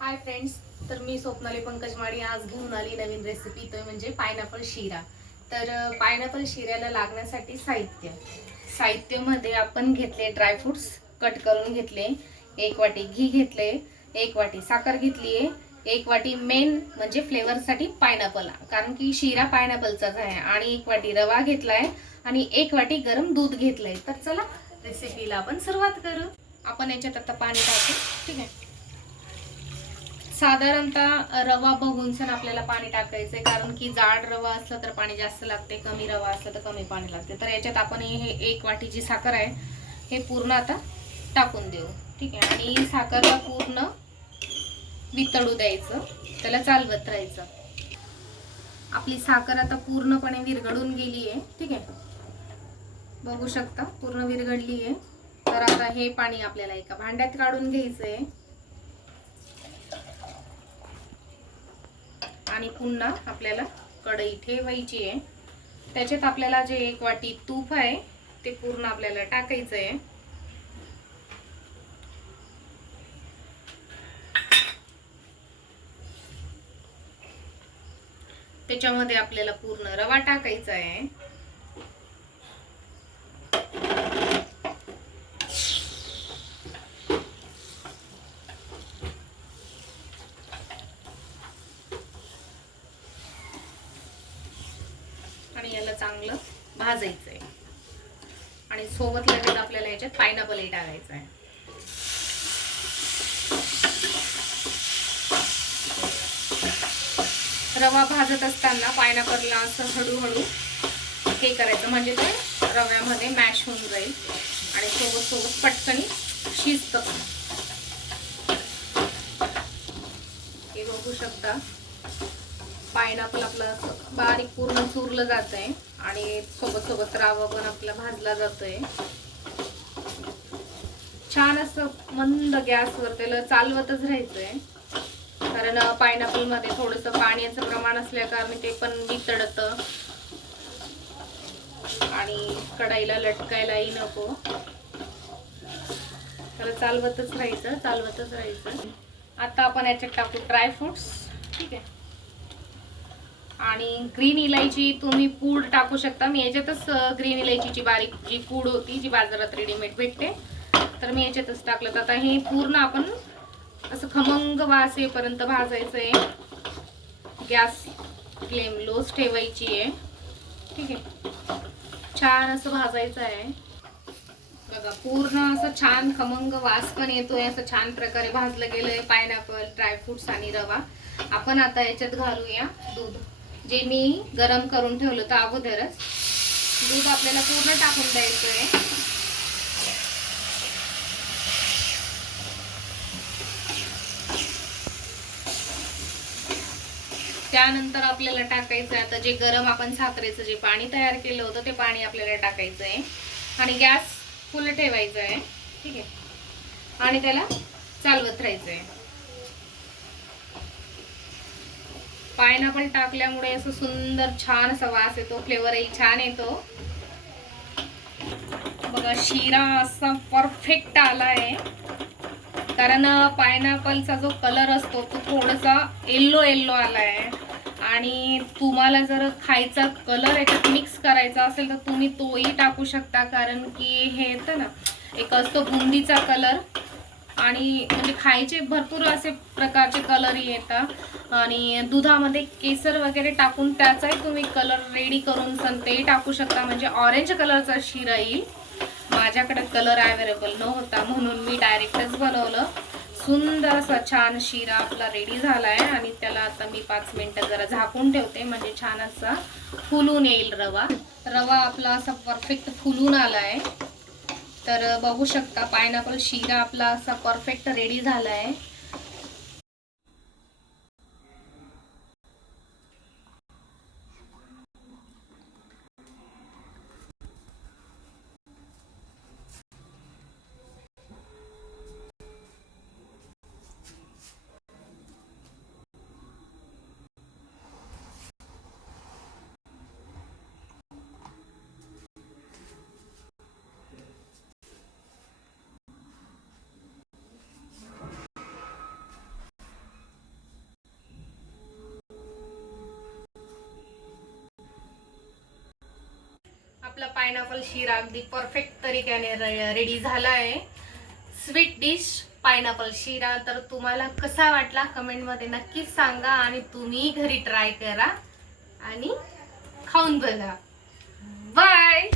Hi friends. तर मी स्वप्नाली पंकज माडी आज घेऊन आली नवीन रेसिपी, तो म्हणजे पायनॅपल शिरा. तर पायनॅपल शिऱ्याला लागण्यासाठी साहित्यामध्ये आपण घेतले ड्रायफ्रुट्स, कट करून घेतले. 1 वाटी घी घेतले, 1 वाटी साखर घेतली आहे, 1 वाटी मेन म्हणजे फ्लेवरसाठी पायनॅपल, कारण की शिरा पायनॅपलचाच आहे, आणि 1 वाटी रवा घेतलाय आणि 1 वाटी गरम दूध घेतलंय. तर चला रेसिपीला आपण सुरुवात करू. आपण याच्यात आता पाणी टाकू. ठीक आहे. साधारणतः रवा बघून सण आपल्याला पाणी टाकायचंय, कारण की जाड रवा असला तर पाणी जास्त लागते, कमी रवा असला तर कमी पाणी लागते. तर याच्यात आपण हे 1 वाटी जी साखर आहे हे पूर्ण आता टाकून देऊ. ठीक आहे. आणि साखरला पूर्ण वितळू द्यायचं, त्याला चालवत राहायचं. आपली साखर आता पूर्णपणे विरघळून गेली आहे. ठीक आहे, बघू शकता पूर्ण विरघळली आहे. तर आता हे पाणी आपल्याला एका भांड्यात काढून घ्यायचंय आणि पुन्हा आपल्याला कढई ठेवायची आहे. त्याच्यात आपल्याला जे 1 वाटी तूप आहे ते पूर्ण आपल्याला टाकायचं आहे. त्याच्यामध्ये आपल्याला पूर्ण रवा टाकायचा आहे. आणि याला चांगलं भाजायचं आहे. आणि सोबत लगेच आपल्याला याच्यात पायनॅपल टाकायचं आहे. रवा भाजत असताना पायनॅपलला असं हळूहळू हे करायचं, म्हणजे ते रव्यामध्ये मॅश होऊन जाईल आणि सोबत सोबत पटकन शिजतं. हे बघू शकता पायनॅपल आपलं असं बारीक पूर्ण चुरलं जात आहे आणि सोबत सोबत रवा पण आपला भाजला जातोय. छान असं मंद गॅसवर त्याला चालवतच राहायचंय, कारण पायनॅपल मध्ये थोडंसं पाण्याचं प्रमाण असल्या कारण ते पण वितळतं आणि कढईला लटकायलाही नको. त्याला चालवतच राहायचं. आता आपण याच्यात टाकू ड्रायफ्रुट्स. ठीक आहे. आणि ग्रीन इलायची तुम्ही पूड टाकू शकता. मी याच्यातच ग्रीन इलायचीची बारीक जी पूड होती जी बाजारात रेडीमेड भेटते, तर मी याच्यातच टाकलं. तर आता हे पूर्ण आपण असं खमंग वास येईपर्यंत भाजायचंय. गॅस फ्लेम लोच ठेवायची आहे. ठीक आहे. छान असं भाजायचं आहे. बघा पूर्ण असं छान खमंग वास पण येतोय. असं छान प्रकारे भाजलं गेलंय पायनॅपल, ड्रायफ्रुट्स आणि रवा. आपण आता याच्यात घालूया दूध, जे मी गरम करून ठेवलं होतं अगोदरच. दूध आपल्याला पूर्ण टाकून द्यायचंय. त्यानंतर आपल्याला टाकायचं आहे आता जे गरम आपण साखरेचं जे पाणी तयार केलं होतं ते पाणी आपल्याला टाकायचं आहे आणि गॅस फुल ठेवायचा आहे. ठीक आहे. आणि त्याला चालवत राहायचं आहे. पायनॅपल टाकल्यामुळे असं सुंदर छान असा वास येतो, फ्लेवरही छान येतो. बघा शिरा असा परफेक्ट आलाय, कारण पायनॅपलचा जो कलर असतो तो थोडासा येल्लो येल्लो आलाय. आणि तुम्हाला जर खायचा कलर याच्यात मिक्स करायचा असेल तर तुम्ही तोही टाकू शकता, कारण की हे येतं ना एक असतो बुंदीचा कलर, आणि म्हणजे खायचे भरपूर असे प्रकारचे कलरही येतात. आणि दुधामध्ये केसर वगैरे टाकून त्याचाही तुम्ही कलर रेडी करून तेही टाकू शकता, म्हणजे ऑरेंज कलरचा शिरा येईल. माझ्याकडे कलर अवेलेबल नव्हता म्हणून मी डायरेक्टच बनवलं. सुंदर असा छान शिरा आपला रेडी झालाय आणि त्याला आता मी 5 मिनिटं जरा झाकून ठेवते, म्हणजे छान असा फुलून येईल रवा. रवा आपला असा परफेक्ट फुलून आलाय. तर बघू शकता पायनॅपल शिरा आपला असा परफेक्ट रेडी झालाय. आपला पायनॅपल शिरा अगदी परफेक्ट तरीक्याने रेडी झाला आहे. स्वीट डिश पायनॅपल शिरा. तर तुम्हाला कसा वाटला कमेंटमध्ये नक्कीच सांगा आणि तुम्ही घरी ट्राय करा आणि खाऊन बघा. बाय.